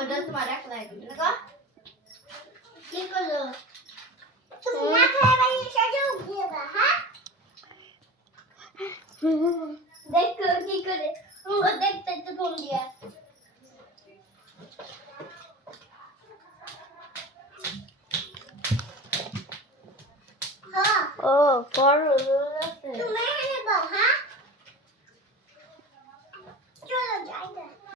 ওটা তোমার এক লাগে দেখো কি করলো তুমি না খায় বাড়ি এসে যাও দিয়ে দাও হ্যাঁ দেখো কি করে ও দেখতে তো ফোন দিয়া হ্যাঁ ও করো তুমি এখানে বল হ্যাঁ চলো যাই